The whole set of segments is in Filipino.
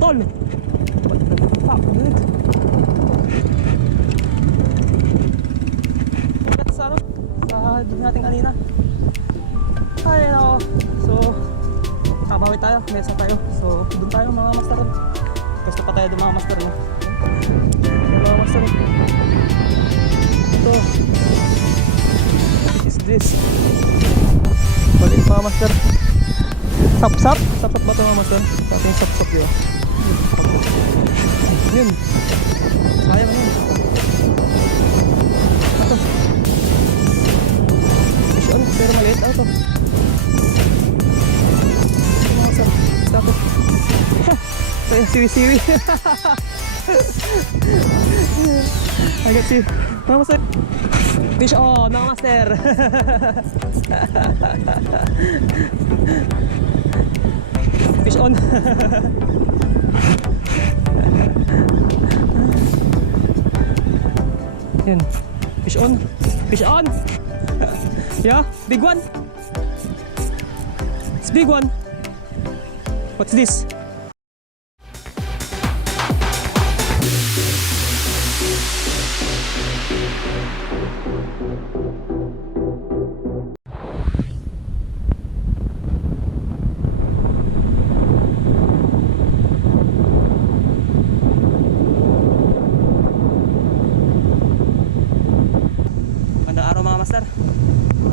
Tol! Fuck, good. Ugat sa ano? Sa din natin kanina. Ay, ako. So, kabawi tayo. Mesa tayo. So, doon tayo mga master. Gusto pa tayo doon mga master, no? Mga master. Ito. What is this? Balik mga master. Sap-sap? Sap-sap ba ito mga master? Sa ating sap-sap yun. Yun. Sayang yun. Ito. Fish on, pero maliit. Ano ito? Ito mga master. Stop it. Ha! Siwi-siwi. Agad si mga master. Fish on mga master. Fish on. Yan. Fish on. Fish on. Yeah, big one. It's big one. What's this?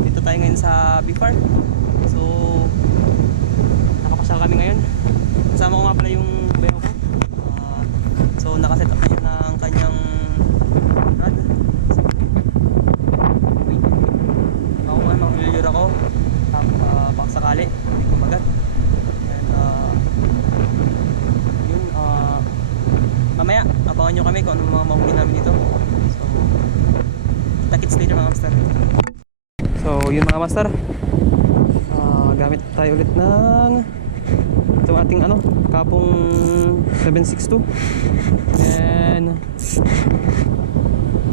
Dito tayo ngayon sa Bifar. So nakapasyal kami ngayon. Kasama ko nga pala yung bayo ko. So nakaset up na yun ng kanyang rod. Wait. Ako nga mag-lure ako. Baka sakali hindi kumagat. And yun, mamaya abangan nyo kami kung ano mga mahuli namin dito. So kita-kits later mga master. So yun mga master, gamit tayo ulit ng itong ating ano, kapong 762 and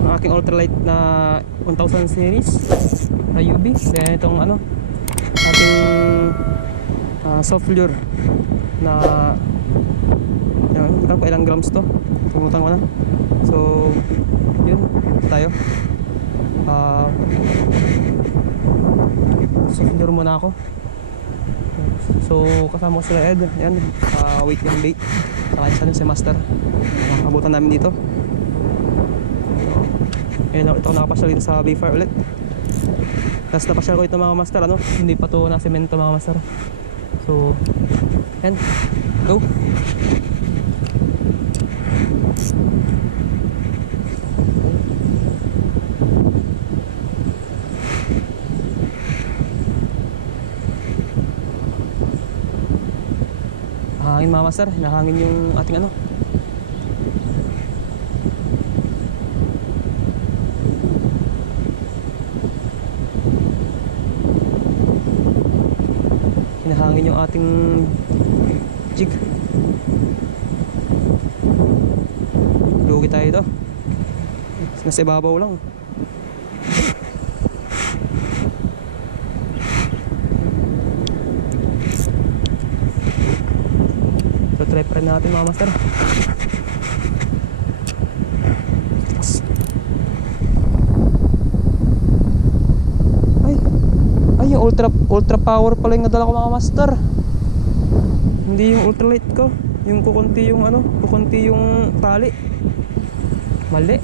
ang aking ultralight na 1000 series na UV, then itong ano, ating soft lure na hindi ko ilang grams to, tumutan ko na. So yun tayo. Softer muna ako. So kasama ko sila Ed. Ayan, wait yung bait. Saka si Master. Nakabutan namin dito. Ayan, ito ako nakapasyal dito sa Bifar ulit. Tapos napasyal ko ito mga master, ano? Hindi pa to na semento mga master. So ayan, go. Hangin mga master, hinahangin yung ating ano. Hinahangin yung ating jig. Lugi tayo ito. Nasa ibabaw lang. Try pa rin natin mga master. Ay yung ultra power pala yung nadala ko mga master. Hindi yung ultralight ko. Yung kukunti yung ano, kukunti yung tali. Mali.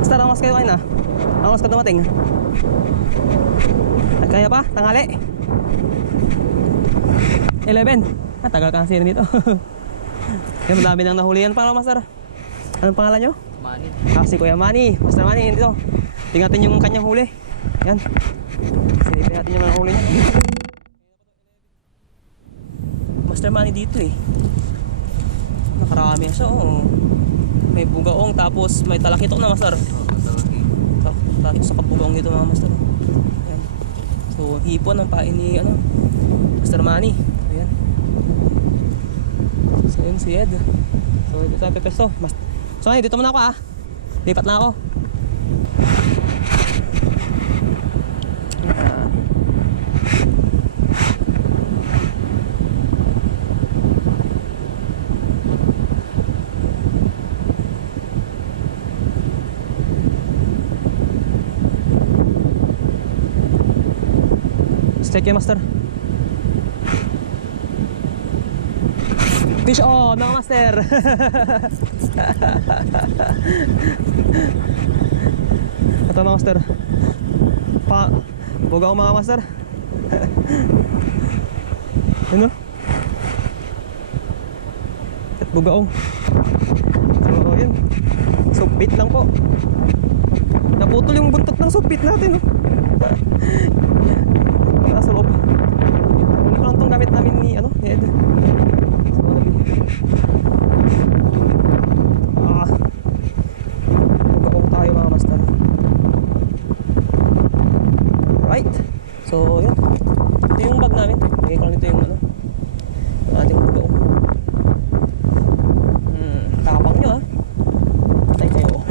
Basta rangas kayo kayo na. Rangas ka dumating. At kaya pa, tanghali 11. Tagal kasi dito. Yung madami nang nahulihan pa master. Anong pangalan nyo? Manny. Si Kuya Manny. Master Manny dito. Tingnan yung kanyang huli. Yan. Silipin natin yung huli niya. Master Manny dito eh. Nakarami siya oh. May bugaong tapos may talakitok na master. Talakit sa kabugaong dito mga master. Yan. So hipon ang pain ni ano, Master Manny. Ayan. So yun si Ed. So dito tayo pepesto. So dito muna ako lipat na ako. Check yung master. Fish on mga master. Ito mga master. Bugaw mga master. Ano? At bugaw. So yun. Subbit lang po. Naputol yung buntot ng subbit natin, no? Nasa loob. Hindi ko lang itong gamit namin ni Ed. Bugaong tayo mga master. Right. So yun. Ito yung bag namin. Bigay ko lang ito yung yung ating bugaong. Tapang nyo, ha. Patay kayo.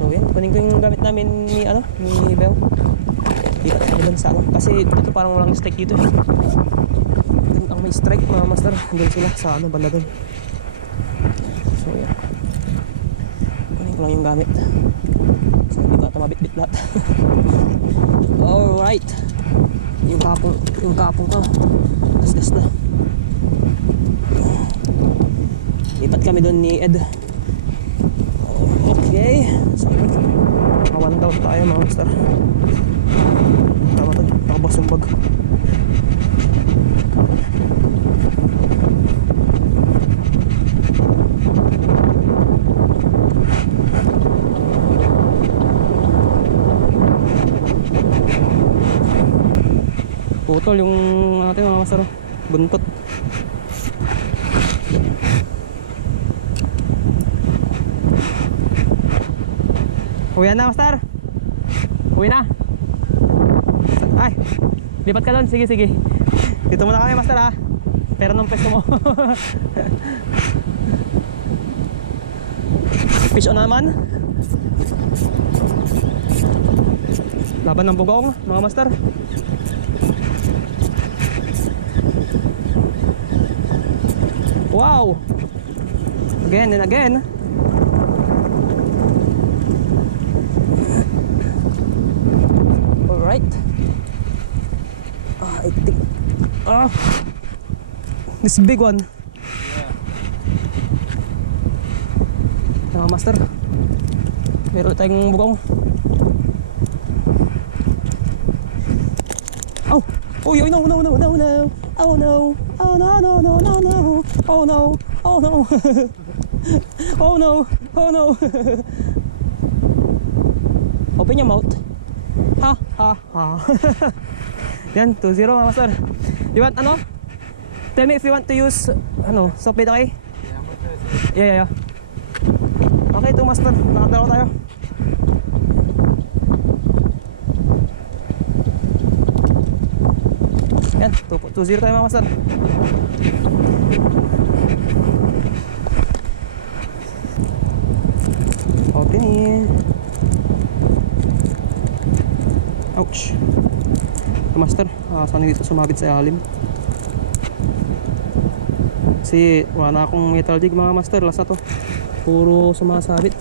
So yun. Kunin ko yung gamit namin ni ni Bell. Lipat kami dun sa kasi dito parang walang strike dito. Dun ang may strike mga master. Doon sila sa banda dun. So yun. Kunin ko lang yung gamit. So hindi ko ito mabit-bit lahat. Alright. Yung kapong ko. Gas na. Lipat kami dun ni Ed. Okay. So one down tayo mga master. Tama to, nakabas yung bag. Putol yung ating mga master, buntot. Uwi na master. Uwi na. Ay, lipat ka doon. Sige, sige. Dito muna kami master, ha. Pero nung pesto mo. Fish on naman. Laban ng bugong mga master. Wow. Again and again. Alright. I think this big one. Yeah. Master. Meron tayong bugong. Oh. Oh, no. Oh no. Oh no. Oh no. Oh no. Oh no. Oh no. Oh no. Open your mouth. Ha. Yan, 2-0 mga master. You want Tell me if you want to use soap bait, okay? Yeah. Okay, 2 master. Nakadalaw tayo. Yan, 2-0 tayo mga master. Open eh. Ouch. Master, saan dito sumabit sa ilalim? Kasi wala na akong metal jig mga master. Last na to. Puro sumasabit.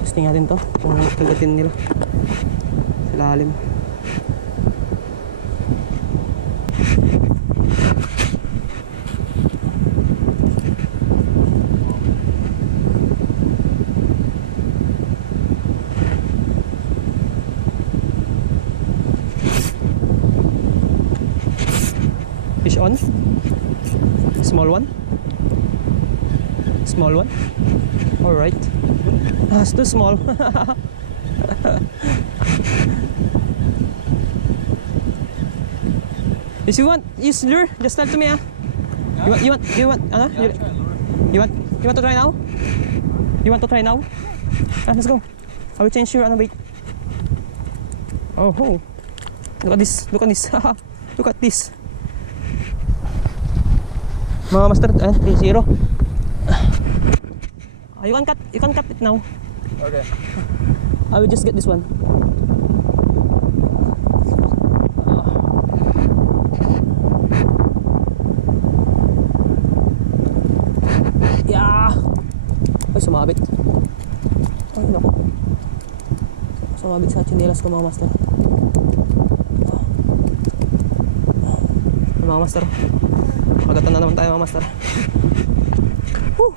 Testing natin to kung kagatin nila sa ilalim. Fish on. Small one. Alright. It's too small. If you want use lure, just tell to me. You want you want to try now? You want to try now? Let's go. I will change your bait. Oh. Look at this. Look at this. Mga master, 3-0. You can cut it now. Okay. I will just get this one. Yeah. Ay, sumabit. Ay, naku. Sumabit sa tsinelas ko mga master. Mga master, kagatan na naman tayo mga master. Woo!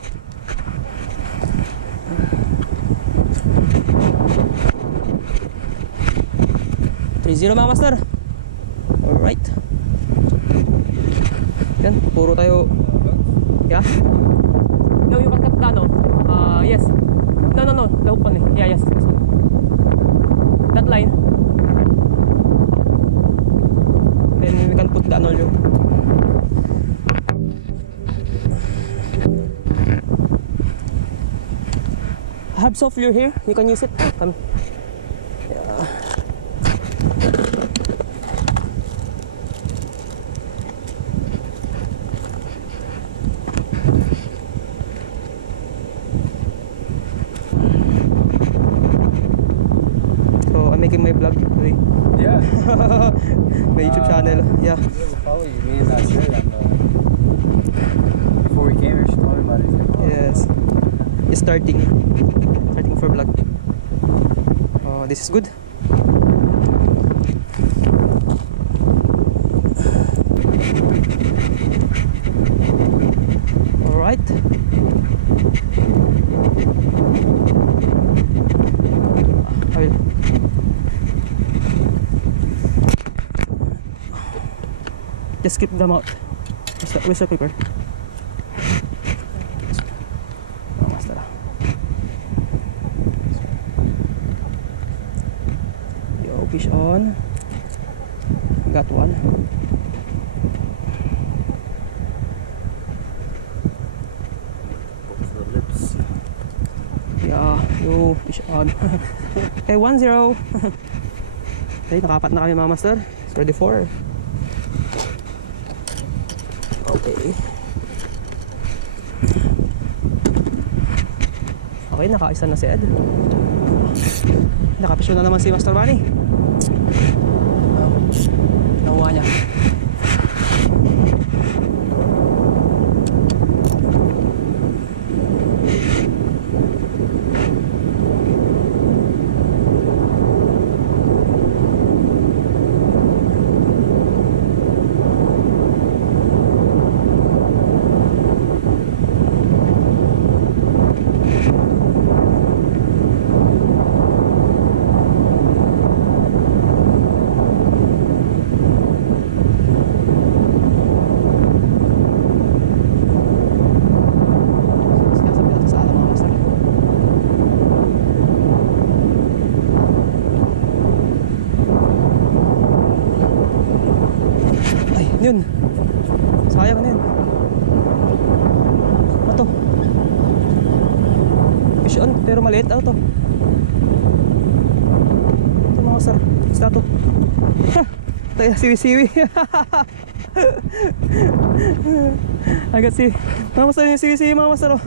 3-0 mga master. Alright. Yan, puro tayo. Yeah? No, you can cut that, no? Yes. No. The hook one. Yeah, yes. This one. That line. Then we can put the anole. I have soft lure here. You can use it. Come. Yeah. So I'm making my vlog today. Yeah. My YouTube channel. Yeah. We'll follow you. Me and Sarah. Before we came here, she told me about it. She's like, oh, Yes. It's starting for vlog. This is good. All right. I will just keep them out. Where's the clicker? Fish on. Got one. the lips. Yeah, yo, fish on. Okay, 1-0. Okay, nakapat na kami mga master. It's ready for. Okay. Okay, nakaisa na si Ed. Nakapisyo na naman si Master Manny. Nakuha niya. Yun. Sayang na yun. Ano to? Fish on, pero maliit. Ano to? Ito mga sir. Isda to. Ha! Tayo siwi-siwi. Agad si mga masar yung siwi-siwi mga masar.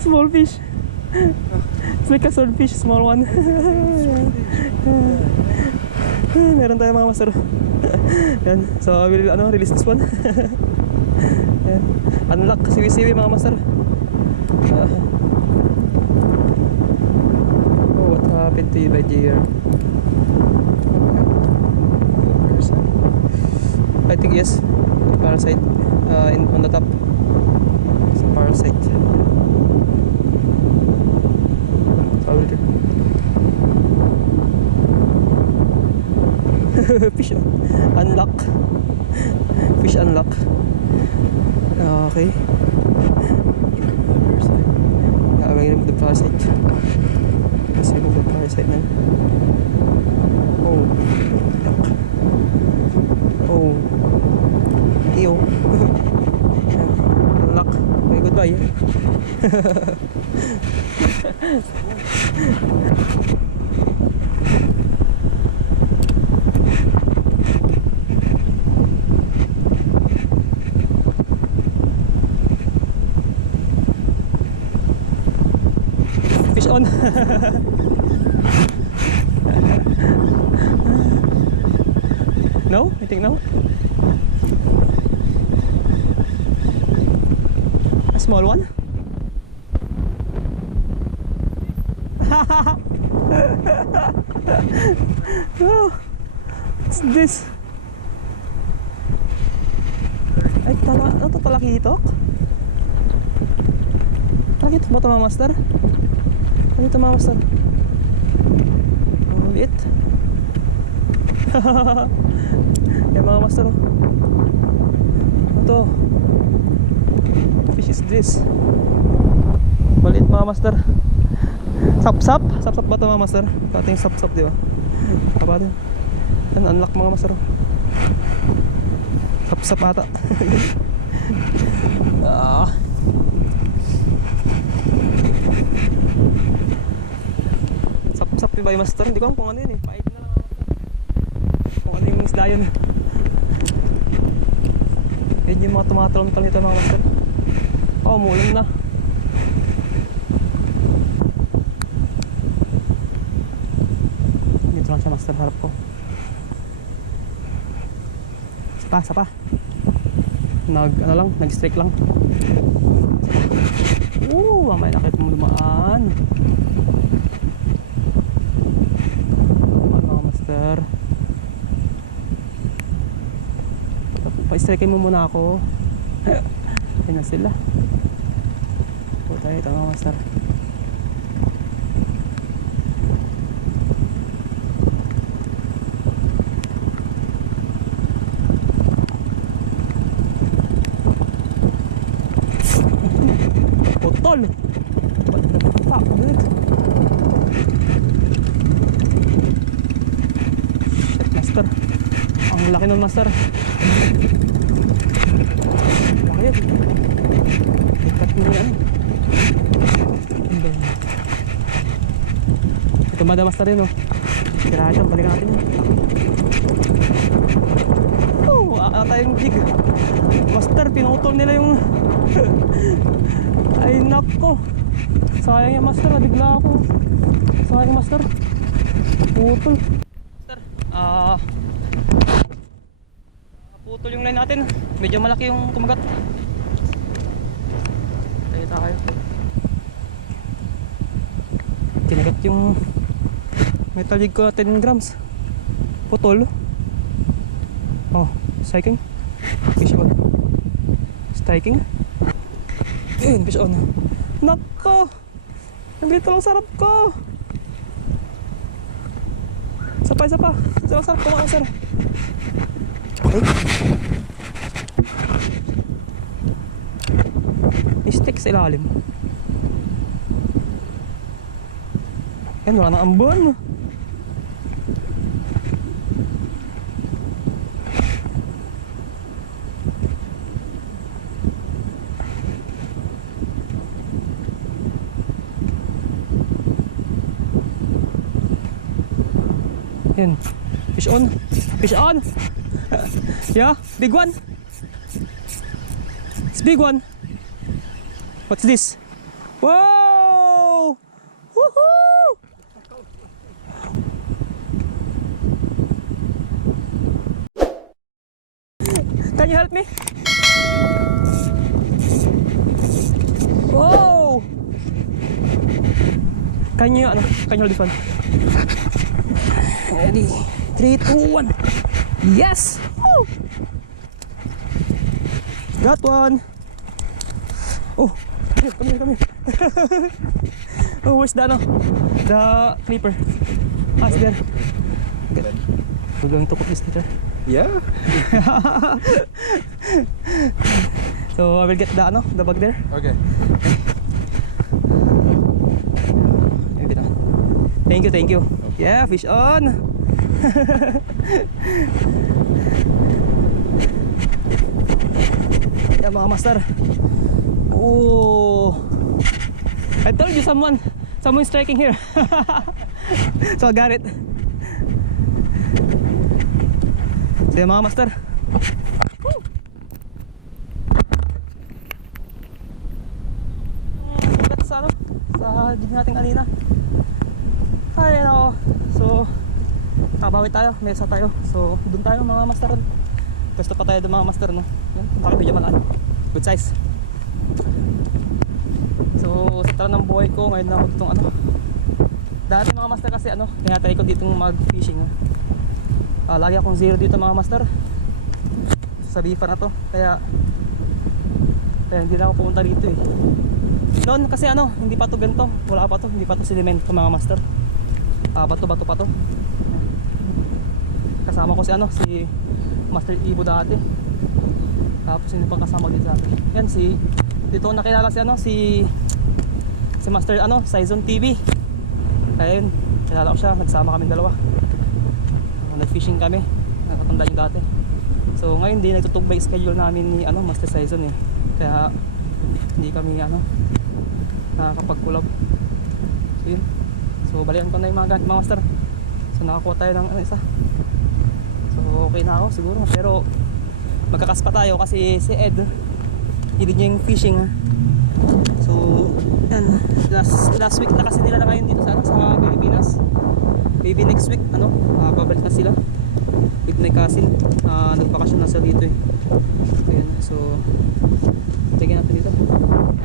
Small fish. It's like a swordfish, small one. Meron tayo mga master. Yan. So I will release this one. Yan. Unlock siwi-siwi mga master. Oh, what happened to you by dear? I think yes. Parasite on the top. It's a parasite. Fish unlock. Fish unlock. Okay. I'm gonna remove the parasite. Let's remove the parasite now. Oh, yuck. Oh, ew. Unlock. Okay, goodbye. Fish on. No? You think no? A small one? Oh, what's this? Ay, ano to, talakitok? Talakitok ba ito mga master? Ano ito mga master? Ang liit. Yan mga master. Ano to? Fish is this? Maliit mga master. Sap-sap? Sap-sap ba ito mga master? Kating sap-sap, di ba? Kapag ito. Yan, unlock mga master. Sap-sap ata. Ah. Sap-sap di ba yung master? Hindi ko alam kung ano yun eh. Paid na lang mga master. Kung ano yung isda yun. Yan yung mga tumatalong-talong nito mga master. Oh, umulan na. Dito lang siya master, harap ko. Sapa. Ano lang, nag-strike lang. Mamaya nakita mo dumaan. Mga master. Pa-strike mo muna ako. Yan na sila. Tayo ito mga master. Putol! What the fuck, dude? Shit, master. Ang laki nun, master. Laki yun. Ikat mo yan. Ito mada master yun, oh. Tirahan siya, balikan natin yun. Tayong jig. Master, pinutol nila yung ay nako, sayang yung master, nabigla ako. Sayang master, putol master. Putol yung line natin, medyo malaki yung kumagat. Tayo kinagat yung metal jig ko, 10 grams. Putol. Oh, striking. Fish on. Striking. Ayun, fish on. Nako! Nandito lang sarap ko. Isa pa. Sarap ko mga sir. Okay. Stick sa ilalim. Yan, wala na ambon. Yan. Fish on. Yeah, big one. It's big one. What's this? Whoa! Woohoo! Can you help me? Whoa! Can you hold this one? Ready? 3, 2, 1. Yes! Woo! Got one. Oh, come here. Oh, where's the clipper? It's there. Good. We're going to cook this later. Yeah. So I will get the bag there. Okay. Thank you. Yeah, fish on. Yeah, mga master. Oh, I told you someone striking here. So I got it. So mga master. Sa jig natin kanina. Ay, nako. So kabawi tayo, mesa tayo. So doon tayo mga master. Gusto pa tayo doon mga master, no? Yan, bakit medyo malaan. Good size. So sa tara ng buhay ko, ngayon na ako itong Dati mga master kasi ano, tinatry ko dito mag-fishing. Lagi akong zero dito mga master. Sa bifa na to. Kaya hindi na ako pumunta dito eh. Noon kasi ano, hindi pa to ganito. Wala pa to, hindi pa to sedimento mga master. Bato-bato pa to. Kasama ko si ano, si Master Ibo dati. Tapos sino pang kasama dito sa atin? Yan dito ko nakilala si ano, si Master ano, Saizon TV. Kaya yun, kilala ko siya, nagsama kami dalawa. Nag-fishing kami, nakatanda yung dati. So ngayon di nagtutugbay schedule namin ni ano, Master Saizon eh. Kaya hindi kami ano, nakakapag-collab. So yun. So balikan ko na yung mga gamit mga master. So nakakuha tayo ng ano, isa. So okay na ako siguro. Pero magkakas pa tayo kasi si Ed hilig niya yung fishing. So yan, last week na kasi nila na ngayon dito sa ano, sa Pilipinas. Maybe next week ano, babalik na sila with my cousin. Nagbakasyon na sila dito eh. So yun, so tignan natin dito.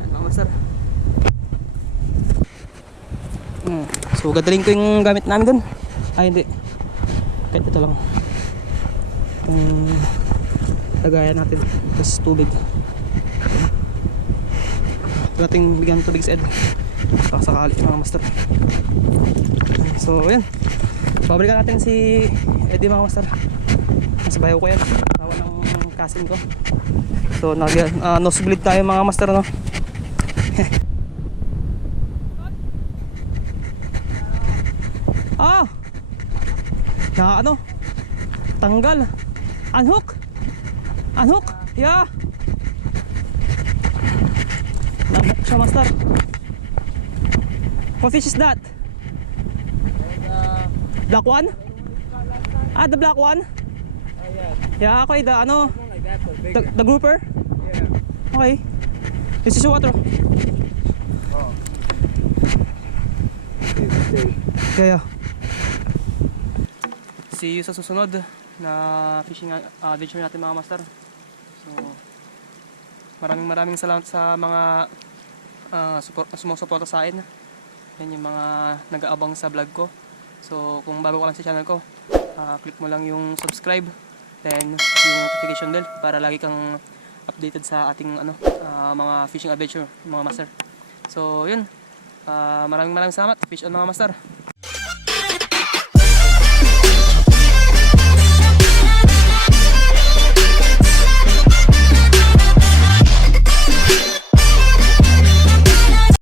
Yan mga master. So gadaling ko yung gamit namin dun. Ay hindi, kahit ito lang itong lagayan natin, tapos tubig. Ito nating bigyan ng tubig sa Ed baka sakali mga master. So ayan, babalikan natin si Eddie mga master. Nasa bayo ko yan, tawa ng cousin ko. So nosebleed tayo mga master no. Na ano, tanggal, unhook, yeah. Nabuk siya master. What fish is that? Black one? The black one? Yeah, okay, the ano, the grouper? Okay, this is water. Yeah. See you sa susunod na fishing adventure natin mga master. So maraming salamat sa mga sumusuporta sa akin. Yan yung mga nag-aabang sa vlog ko. So kung bago ka lang sa channel ko, click mo lang yung subscribe, then yung notification bell para lagi kang updated sa ating ano, mga fishing adventure mga master. So yun, maraming salamat. Fish on mga master.